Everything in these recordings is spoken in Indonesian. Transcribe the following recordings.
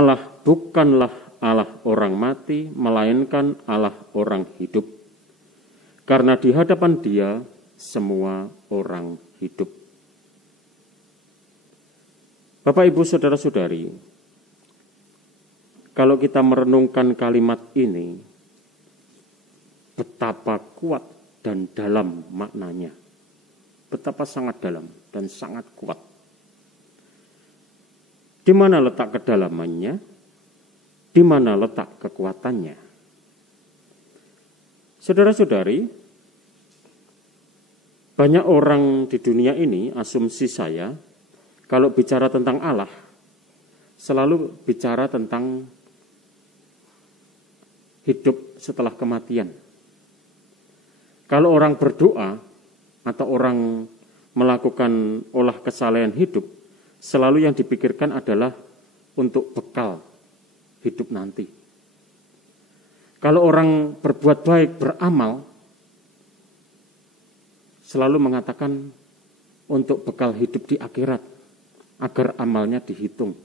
Allah bukanlah Allah orang mati, melainkan Allah orang hidup. Karena di hadapan Dia semua orang hidup. Bapak, Ibu, Saudara-saudari, kalau kita merenungkan kalimat ini, betapa kuat dan dalam maknanya. Betapa sangat dalam dan sangat kuat. Di mana letak kedalamannya? Di mana letak kekuatannya? Saudara-saudari, banyak orang di dunia ini, asumsi saya, kalau bicara tentang Allah, selalu bicara tentang hidup setelah kematian. Kalau orang berdoa atau orang melakukan olah kesalehan hidup, selalu yang dipikirkan adalah untuk bekal hidup nanti. Kalau orang berbuat baik, beramal, selalu mengatakan untuk bekal hidup di akhirat, agar amalnya dihitung.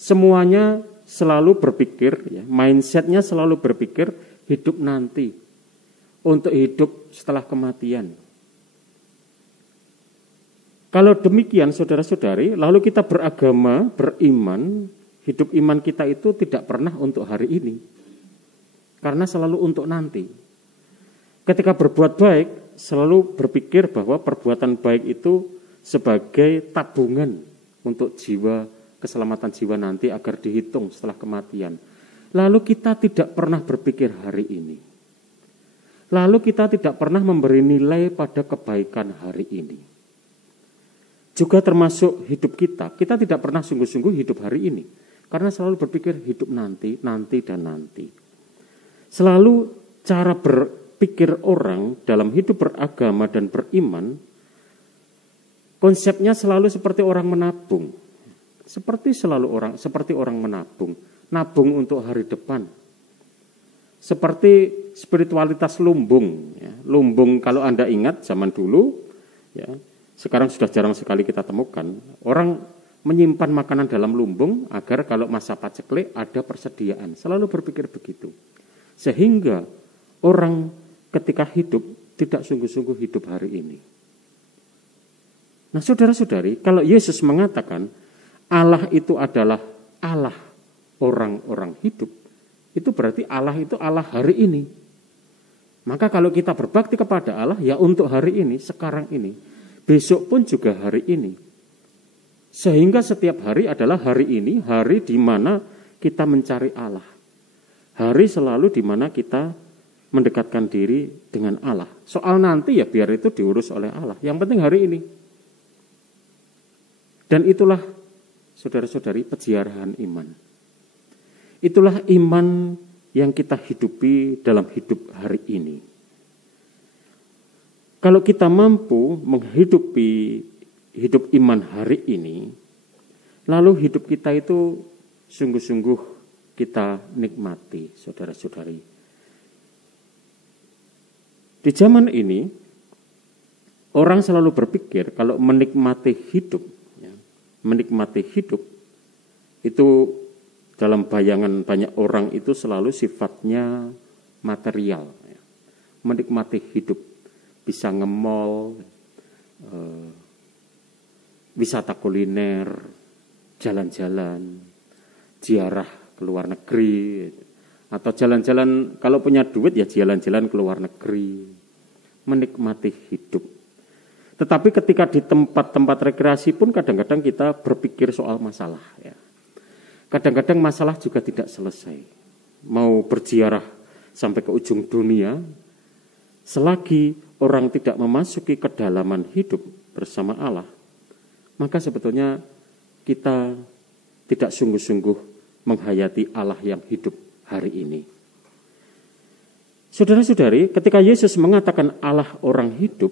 Semuanya selalu berpikir, mindsetnya selalu berpikir hidup nanti, untuk hidup setelah kematian. Kalau demikian, saudara-saudari, lalu kita beragama, beriman, hidup iman kita itu tidak pernah untuk hari ini, karena selalu untuk nanti. Ketika berbuat baik, selalu berpikir bahwa perbuatan baik itu sebagai tabungan untuk jiwa, keselamatan jiwa nanti agar dihitung setelah kematian. Lalu kita tidak pernah berpikir hari ini. Lalu kita tidak pernah memberi nilai pada kebaikan hari ini. Juga termasuk hidup kita tidak pernah sungguh-sungguh hidup hari ini. Karena selalu berpikir hidup nanti, nanti, dan nanti. Selalu cara berpikir orang dalam hidup beragama dan beriman, konsepnya selalu seperti orang menabung. Seperti orang menabung. Nabung untuk hari depan. Seperti spiritualitas lumbung. Lumbung kalau Anda ingat zaman dulu, sekarang sudah jarang sekali kita temukan. Orang menyimpan makanan dalam lumbung agar kalau masa paceklik ada persediaan. Selalu berpikir begitu. Sehingga orang ketika hidup tidak sungguh-sungguh hidup hari ini. Nah, saudara-saudari, kalau Yesus mengatakan Allah itu adalah Allah orang-orang hidup, itu berarti Allah itu Allah hari ini. Maka kalau kita berbakti kepada Allah, ya untuk hari ini, sekarang ini, besok pun juga hari ini. Sehingga setiap hari adalah hari ini, hari di mana kita mencari Allah. Hari selalu di mana kita mendekatkan diri dengan Allah. Soal nanti ya biar itu diurus oleh Allah. Yang penting hari ini. Dan itulah, saudara-saudari, peziarahan iman. Itulah iman yang kita hidupi dalam hidup hari ini. Kalau kita mampu menghidupi hidup iman hari ini, lalu hidup kita itu sungguh-sungguh kita nikmati, saudara-saudari. Di zaman ini, orang selalu berpikir kalau menikmati hidup itu dalam bayangan banyak orang itu selalu sifatnya material. Menikmati hidup, bisa nge-mall, wisata kuliner, jalan-jalan, ziarah ke luar negeri, atau jalan-jalan kalau punya duit ya jalan-jalan ke luar negeri, menikmati hidup. Tetapi ketika di tempat-tempat rekreasi pun kadang-kadang kita berpikir soal masalah. Kadang-kadang masalah juga tidak selesai. Mau berziarah sampai ke ujung dunia, selagi orang tidak memasuki kedalaman hidup bersama Allah, maka sebetulnya kita tidak sungguh-sungguh menghayati Allah yang hidup hari ini. Saudara-saudari, ketika Yesus mengatakan Allah orang hidup,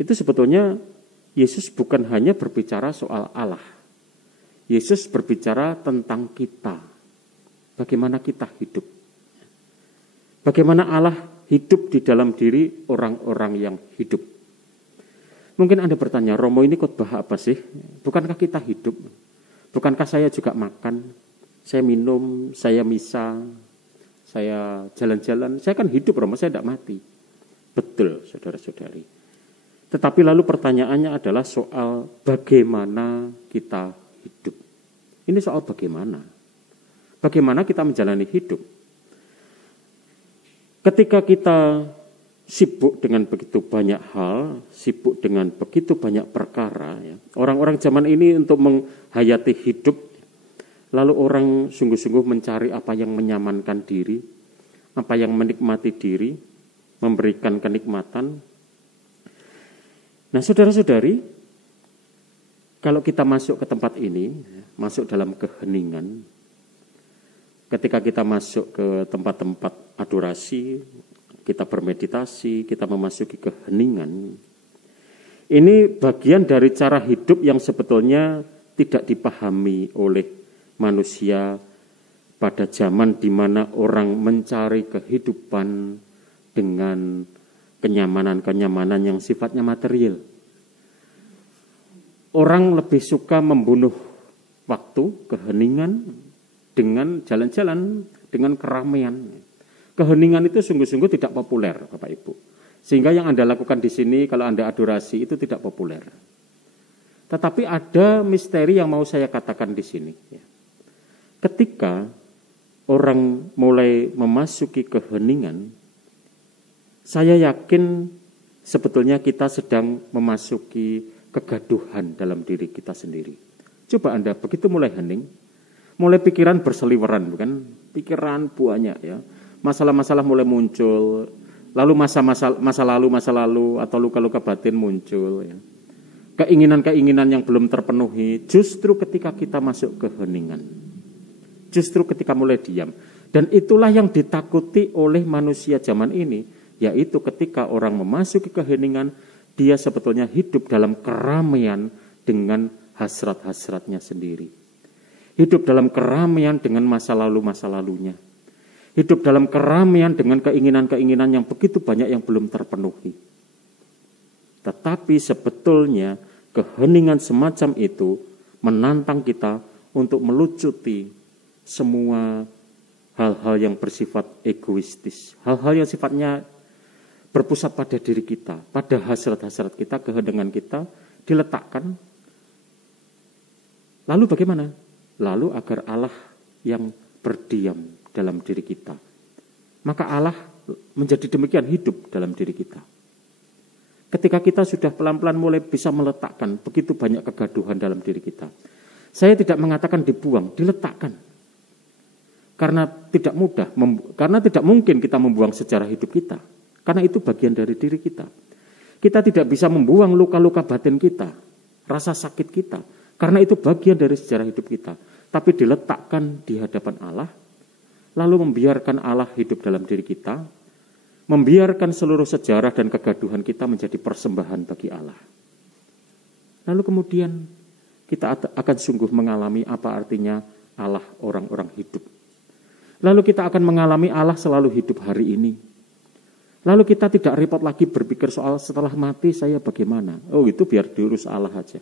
itu sebetulnya Yesus bukan hanya berbicara soal Allah. Yesus berbicara tentang kita. Bagaimana kita hidup. Bagaimana Allah hidup di dalam diri orang-orang yang hidup. Mungkin Anda bertanya, Romo ini khotbah apa sih? Bukankah kita hidup? Bukankah saya juga makan, saya minum, saya misa, saya jalan-jalan, saya kan hidup, Romo, saya tidak mati. Betul, saudara-saudari. Tetapi lalu pertanyaannya adalah soal bagaimana kita hidup. Ini soal bagaimana. Bagaimana kita menjalani hidup. Ketika kita sibuk dengan begitu banyak hal, sibuk dengan begitu banyak perkara, ya. Orang-orang zaman ini untuk menghayati hidup, lalu orang sungguh-sungguh mencari apa yang menyamankan diri, apa yang menikmati diri, memberikan kenikmatan. Nah, saudara-saudari, kalau kita masuk ke tempat ini, masuk dalam keheningan, ketika kita masuk ke tempat-tempat adorasi, kita bermeditasi, kita memasuki keheningan, ini bagian dari cara hidup yang sebetulnya tidak dipahami oleh manusia pada zaman di mana orang mencari kehidupan dengan kenyamanan-kenyamanan yang sifatnya material. Orang lebih suka membunuh waktu, keheningan, dengan jalan-jalan, dengan keramaian. Keheningan itu sungguh-sungguh tidak populer, Bapak Ibu. Sehingga yang Anda lakukan di sini, kalau Anda adorasi, itu tidak populer. Tetapi ada misteri yang mau saya katakan di sini. Ketika orang mulai memasuki keheningan, saya yakin sebetulnya kita sedang memasuki kegaduhan dalam diri kita sendiri. Coba Anda begitu mulai hening, mulai pikiran berseliweran, bukan? Pikiran banyak, ya. Masalah-masalah mulai muncul, lalu masa lalu atau luka-luka batin muncul, ya. Keinginan-keinginan yang belum terpenuhi justru ketika kita masuk keheningan. Justru ketika mulai diam. Dan itulah yang ditakuti oleh manusia zaman ini, yaitu ketika orang memasuki keheningan, dia sebetulnya hidup dalam keramaian dengan hasrat-hasratnya sendiri. Hidup dalam keramaian dengan masa lalunya. Hidup dalam keramaian dengan keinginan-keinginan yang begitu banyak yang belum terpenuhi. Tetapi sebetulnya keheningan semacam itu menantang kita untuk melucuti semua hal-hal yang bersifat egoistis. Hal-hal yang sifatnya berpusat pada diri kita, pada hasrat-hasrat kita, keheningan kita, diletakkan. Lalu bagaimana? Lalu agar Allah yang berdiam dalam diri kita. Maka Allah menjadi demikian hidup dalam diri kita. Ketika kita sudah pelan-pelan mulai bisa meletakkan begitu banyak kegaduhan dalam diri kita. Saya tidak mengatakan dibuang, diletakkan. Karena tidak mudah, karena tidak mungkin kita membuang sejarah hidup kita. Karena itu bagian dari diri kita. Kita tidak bisa membuang luka-luka batin kita, rasa sakit kita. Karena itu bagian dari sejarah hidup kita. Tapi diletakkan di hadapan Allah, lalu membiarkan Allah hidup dalam diri kita, membiarkan seluruh sejarah dan kegaduhan kita menjadi persembahan bagi Allah. Lalu kemudian kita akan sungguh mengalami apa artinya Allah orang-orang hidup. Lalu kita akan mengalami Allah selalu hidup hari ini. Lalu kita tidak repot lagi berpikir soal setelah mati saya bagaimana. Oh, itu biar diurus Allah aja.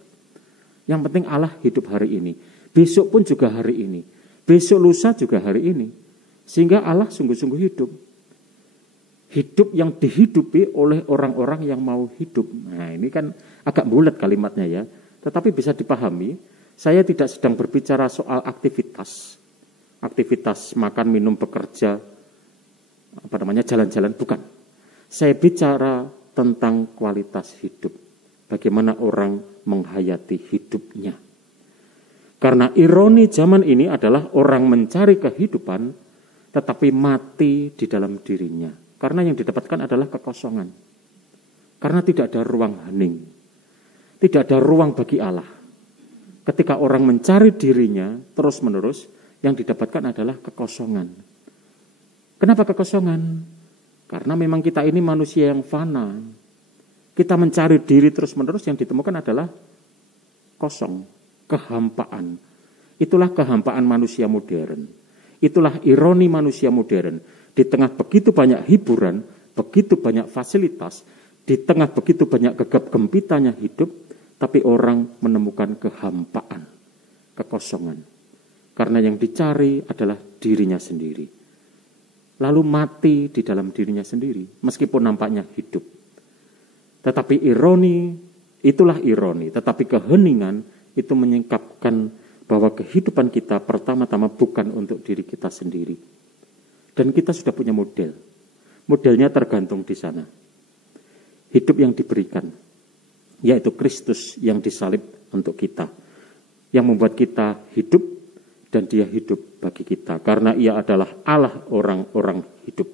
Yang penting Allah hidup hari ini. Besok pun juga hari ini. Besok lusa juga hari ini. Sehingga Allah sungguh-sungguh hidup. Hidup yang dihidupi oleh orang-orang yang mau hidup. Nah, ini kan agak bulat kalimatnya ya. Tetapi bisa dipahami, saya tidak sedang berbicara soal aktivitas. Aktivitas makan, minum, bekerja, jalan-jalan, bukan. Saya bicara tentang kualitas hidup. Bagaimana orang menghayati hidupnya. Karena ironi zaman ini adalah orang mencari kehidupan, tetapi mati di dalam dirinya. Karena yang didapatkan adalah kekosongan. Karena tidak ada ruang hening. Tidak ada ruang bagi Allah. Ketika orang mencari dirinya terus-menerus, yang didapatkan adalah kekosongan. Kenapa kekosongan? Karena memang kita ini manusia yang fana. Kita mencari diri terus-menerus, yang ditemukan adalah kosong, kehampaan. Itulah kehampaan manusia modern. Itulah ironi manusia modern. Di tengah begitu banyak hiburan, begitu banyak fasilitas, di tengah begitu banyak gegap gempitanya hidup, tapi orang menemukan kehampaan. kekosongan. Karena yang dicari adalah dirinya sendiri. Lalu mati di dalam dirinya sendiri, meskipun nampaknya hidup. Tetapi itulah ironi, tetapi keheningan itu menyingkapkan bahwa kehidupan kita pertama-tama bukan untuk diri kita sendiri. Dan kita sudah punya model. Modelnya tergantung di sana. Hidup yang diberikan, yaitu Kristus yang disalib untuk kita. Yang membuat kita hidup dan dia hidup bagi kita. Karena ia adalah Allah orang-orang hidup.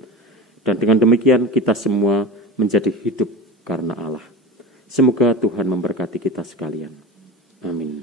Dan dengan demikian kita semua menjadi hidup karena Allah. Semoga Tuhan memberkati kita sekalian. Amin.